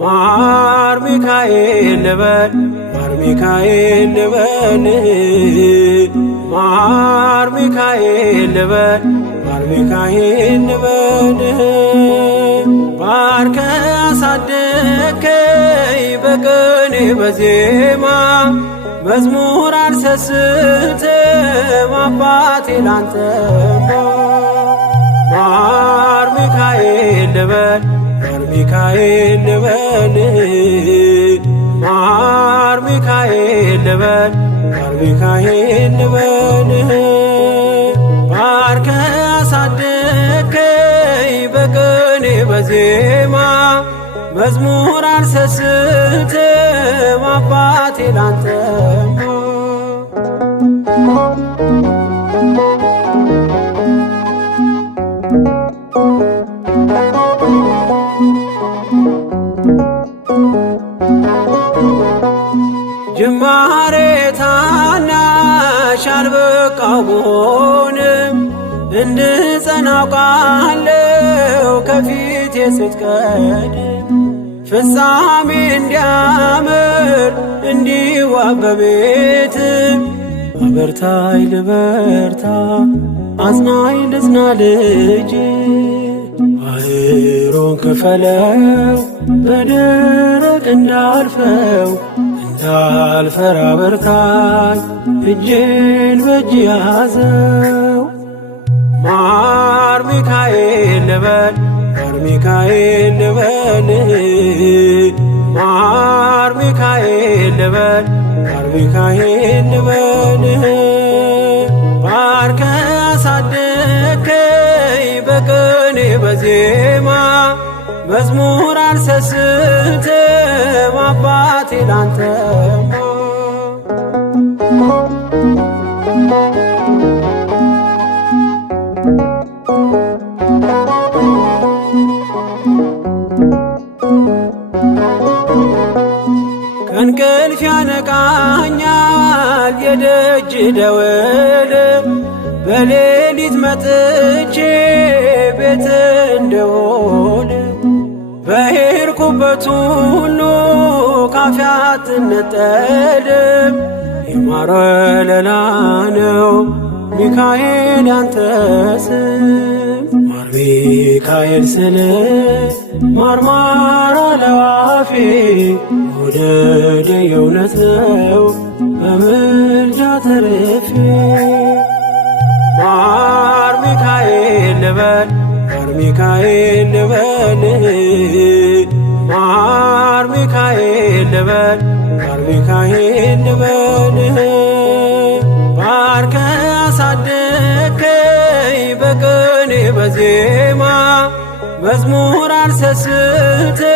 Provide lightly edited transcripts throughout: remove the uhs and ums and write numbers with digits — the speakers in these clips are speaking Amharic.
ማር ሚካኤል ልበል ማር ሚካኤል ልበል ማር ሚካኤል ልበል ማር ሚካኤል ልበል ባርከ አሳደከኝ በቅኔ በዜማ መዝሙር አልሰስትም አባቴ ላንተማ ማር ሚካኤል ልበል ማር ሚካኤል ልበል ማር ሚካኤል ልበል ማር ሚካኤል ልበል ባርከ አሳደከኝ በቅኔ በዜማ መዝሙር አልሰስትም አባቴ ላንተማ ጅማሬ ታናሽ አልበቃው ብሆንም እንድጸና አውቃለሁ ከፊቴ ስትቀድም ፍጻሜ እንዲያምር እንዲዋብ በቤት አበርታይ ልበርታ አጽናኝ ልጽና ልጅ ባህሩን ክፈለው በደረቅ እንዳልፈው እንዳልፈራ በርታኝ እጄን በእጅ ያዘው ማር ሚካኤል ልበል ማር ሚካኤል ልበል ማር ሚካኤል ልበል ማር ሚካኤል ልበል ባርከ አሳደከኝ በቅኔ በዜማ መዝሙር አልሰስትም አባቴ ላንተማ ከእንቅልፍ ያነቃኛል የደጅ ደወል በሌሊት መጥቼ ቤት እንደውል በሄድኩበት ሁሉ ካፌ አትነጠልም የማር ወለላ ነው ሚካኤል ያንተ ስም ማር ሚካኤል ስል ማርማር አለው አፌ መውደድ የእውነት ነው በምልጃ ተርፌ ማር ሚካኤል ልበል ማር ሚካኤል ልበል ማር ሚካኤል ልበል ማር ሚካኤል ልበል ባርከ አሳደከኝ በቅኔ በዜማ መዝሙር አልሰስትም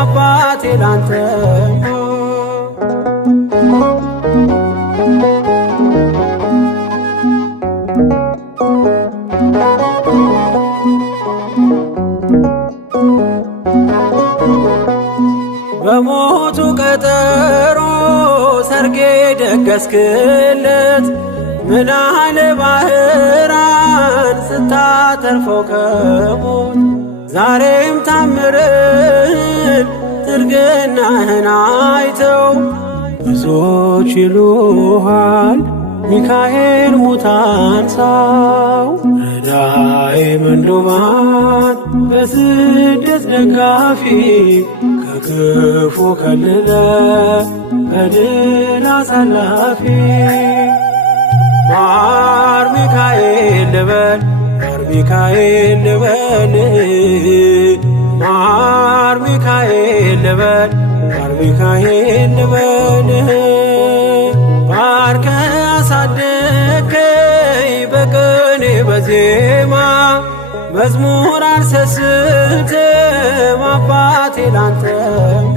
አባቴ ላንተማ በሞቱ ቀጠሮ ሰርጌ ደገስክለት ምናለ ባህራን ስታተርፈው ከሞት ዛሬም ታምርን ትርግናህን አይተው ብዙዎች ይሉሃል ሚካኤል ሙታን ሳው ረዳኤ ምንዱባን በስደት ደጋፊ ከክፉ ከልለ በድል አሳላፊ ማር ሚካኤል ልበል ማር ሚካኤል ልበል ማር ሚካኤል ልበል ማር ሚካኤል ልበል መዝሙር አልሰስትም አባቴ ላንተማ።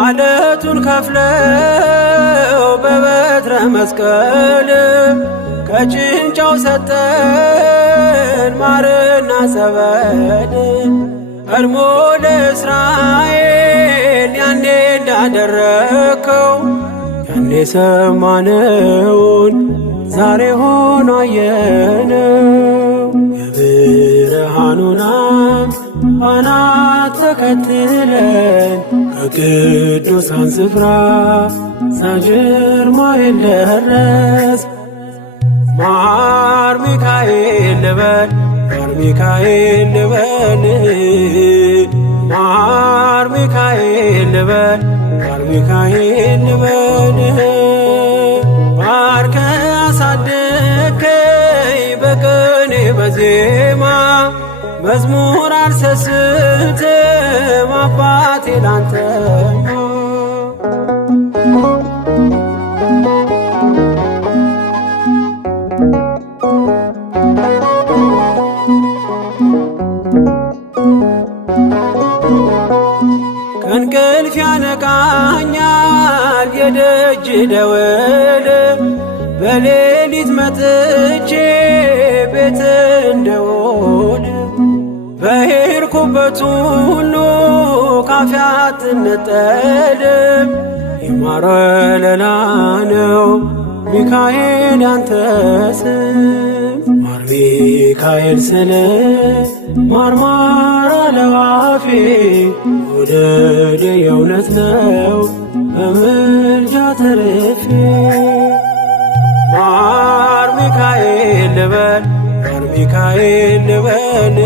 አለቱን ከፍለው በበትረ መስቀል ከጭንጫው ሰጠን ማርና ጸበል። ቀድሞ ለእስራኤል ያኔ እንዳደረከው ያኔ ሰማነውን ዛሬ ሆኖ አየነው። የብርሃኑን አናት ተከትለን ከቅዱሳን ስፍራ ሳጅር ማይል ደረስ። ማር ሚካኤል ልበል ማር ሚካኤል ልበል ማር ሚካኤል ልበል ማር ሚካኤል ልበል። ባርከ አሳደከኝ በቅኔ በዜማ መዝሙር አልሰስትም አባቴ ላንተማ። ከእንቅልፍ ያነቃኛል የደጅ ደወል በሌሊት መጥቼ ቤት እንደውል። በሄድኩበት ሁሉ ካፌ አትነጠልም። የማር ወለላ ነው ሚካኤል ያንተ ስም። ማር ሚካኤል ስል ማርማር አለው አፌ። መውደድ የእውነት ነው በምልጃ ተርፌ። ማር ሚካኤል ልበል ማር ሚካኤል ልበል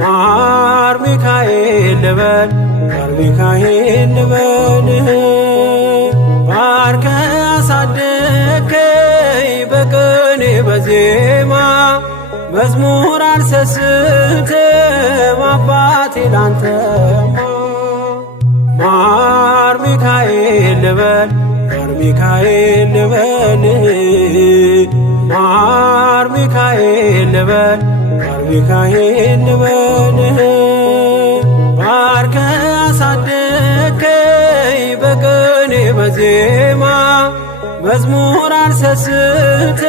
ማር ሚካኤል ልበል ማር ሚካኤል ልበል። ባርከ አሳደከኝ በቅኔ በዜማ መዝሙር አልሰስትም አባቴ ላንተማ። ማር ሚካኤል ልበል ማር ሚካኤል ልበል ማር ሚካኤል ልበል ማር ሚካኤል ልበል። ባርከ አሳደከኝ በቅኔ በዜማ መዝሙር አልሰስትም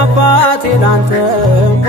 አባቴ ላንተማ።